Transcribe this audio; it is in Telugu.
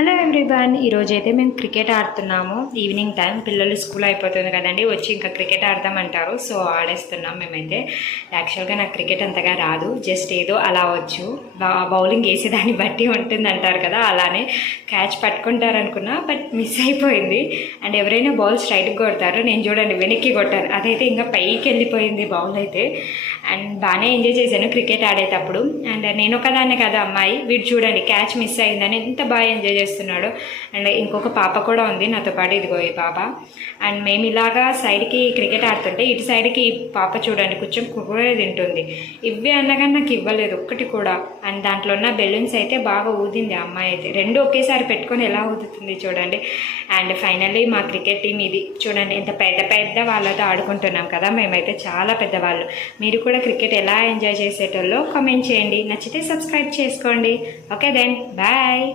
హలో ఎవ్రీవన్, ఈరోజైతే మేము క్రికెట్ ఆడుతున్నాము. ఈవినింగ్ టైం పిల్లలు స్కూల్ అయిపోతుంది కదండి, వచ్చి ఇంకా క్రికెట్ ఆడదామంటారు. సో ఆడేస్తున్నాం మేమైతే. యాక్చువల్గా నాకు క్రికెట్ అంతగా రాదు, జస్ట్ ఏదో అలా వచ్చు. బౌలింగ్ వేసేదాన్ని బట్టి ఉంటుంది అంటారు కదా, అలానే క్యాచ్ పట్టుకుంటారనుకున్నా, బట్ మిస్ అయిపోయింది. అండ్ ఎవరైనా బాల్ స్ట్రైట్కి కొడతారు, నేను చూడండి వెనక్కి కొట్టాను, అదైతే ఇంకా పైకి వెళ్ళిపోయింది బాల్ అయితే. అండ్ బాగానే ఎంజాయ్ చేశాను క్రికెట్ ఆడేటప్పుడు. అండ్ నేను ఒకదాన్నే కదా అమ్మాయి, వీడు చూడండి క్యాచ్ మిస్ అయిందని ఎంత బాగా ఎంజాయ్ చేస్తున్నాడు. అండ్ ఇంకొక పాప కూడా ఉంది నాతో పాటు, ఇదిగో ఈ పాప. అండ్ మేము ఇలాగా సైడ్కి క్రికెట్ ఆడుతుంటే ఇటు సైడ్కి ఈ పాప చూడండి కొంచెం కుక్కడే తింటుంది. ఇవే అన్నగా నాకు ఇవ్వలేదు ఒక్కటి కూడా. అండ్ దాంట్లో ఉన్న బెలూన్స్ అయితే బాగా ఊదింది ఆ అమ్మాయి అయితే. రెండు ఒకేసారి పెట్టుకొని ఎలా ఊదుతుంది చూడండి. అండ్ ఫైనల్లీ మా క్రికెట్ టీం ఇది చూడండి, ఎంత పెద్ద పెద్ద వాళ్ళతో ఆడుకుంటున్నాం కదా మేమైతే, చాలా పెద్దవాళ్ళు. మీరు కూడా క్రికెట్ ఎలా ఎంజాయ్ చేసేటోళ్ళో కామెంట్ చేయండి. నచ్చితే సబ్స్క్రైబ్ చేసుకోండి. Okay then, bye.